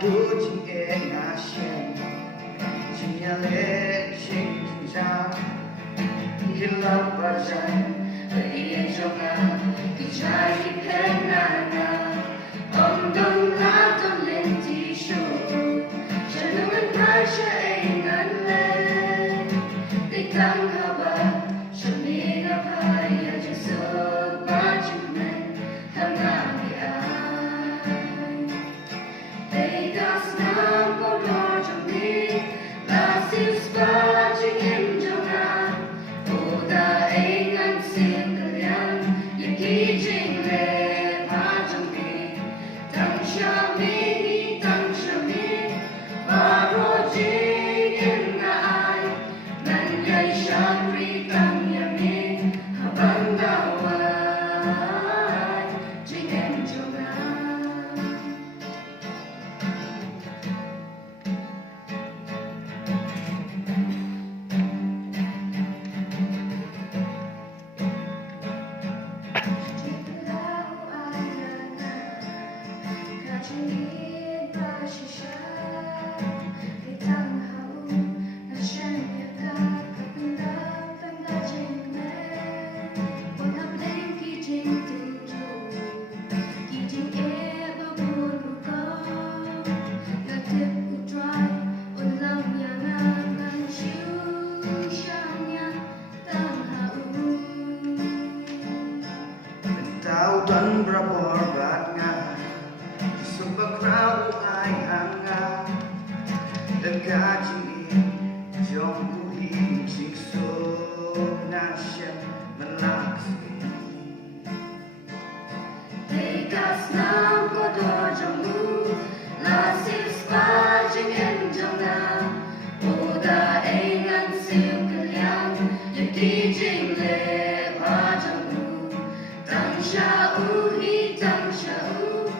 Doing it, I shame. She let change down. He loved my giant, but he ain't your man. He tried to pen on the lot of Lindy show. Gentlemen, pressure ain't unless they come cover. Should need a pie, I just so much of men. Hang out the eye. They got snap for Lord of me. Last is sparging in Jonah. Oh, the ain't unseen Kalyan. You're teaching me, part of me. Don't show me, don't show me. Barojing in the eye. Man, yay, shagri, come ya me. Habanda, why? Jing in Jonah. Tao tuần rapor bát nga super crowd ai hang nga dan kaji jom budi jigso nasya malaksi tegas nam kodor jamu lasis pajing enjona oda engan sil kalyan yaki le pajamu Tang sha'u hi tang sha'u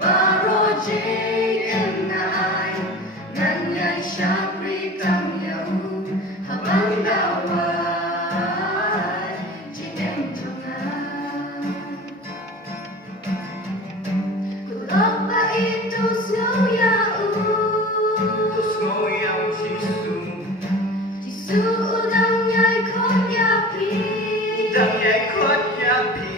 Barojing in the eye Nan yai shakri tang ya'u Habang dawai Jingem tungan Kulok ba ito snow ya'u Snow ya'u jisu Jisu udang yai kon yapi Udang yai kon yapi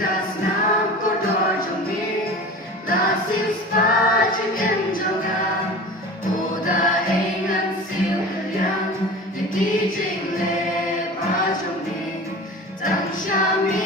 Das nam kodor jumi lasis pajing enjongan oda engan sil kalyan yaki le pajami tang shami